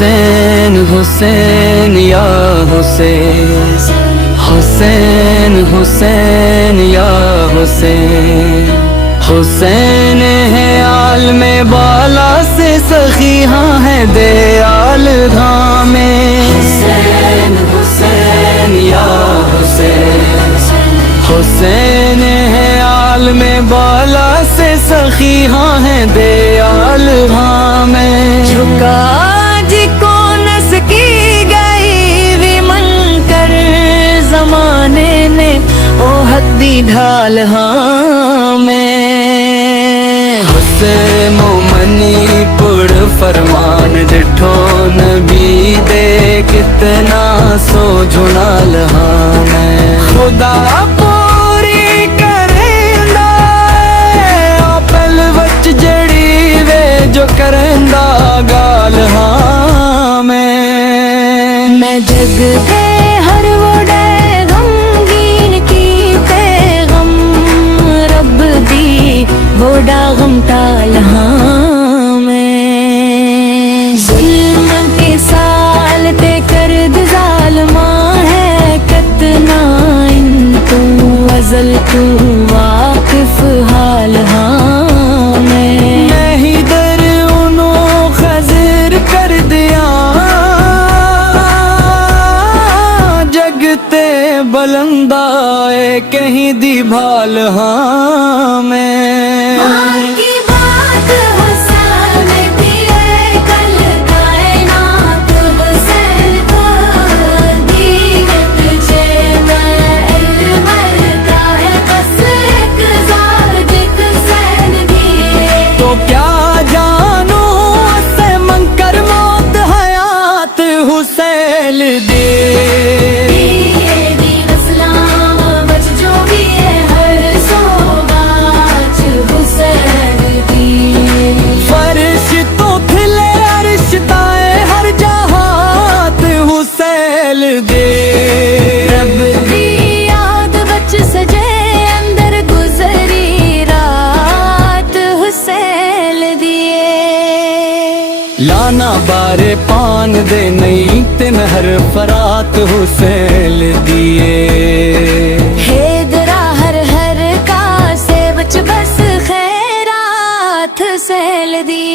حسین حسین یا حسین، حسین حسین یا حسین، حسین ہے عالم بالا سے سخی ہاں ہے دیال دھام میں، حسین حسین یا حسین، حسین ہے عالم بالا سے سخی ہاں ہے دیال دھام میں، جھکا جی کو نس کی گئی بھی من کر زمانے نے او حدی ڈھال ہاں میں، حسین مومنی پڑ فرمان ڈٹھو نبی دے کتنا سو جھنال ہاں میں، خدا پوری کریندا پل وچ جڑی وے جو کریندا گال ہاں میں جگ دے ہر وڈے غمگین کیتے غم رب دی بوڑا غم ٹال ہاں میں، ظلم کے سال تے کرد ظالماں ہے کتنا ان تو ازل تو واقف حال ہاں میں ہی در انہوں خضر کر دیا جگتے بلندائے کہیں دی بھال ہاں میں، لانا بارے پان دے نہیں تن ہر فرات حسین دیے، حیدرا ہر ہر کا سے بچ بس خیرات حسین دیے۔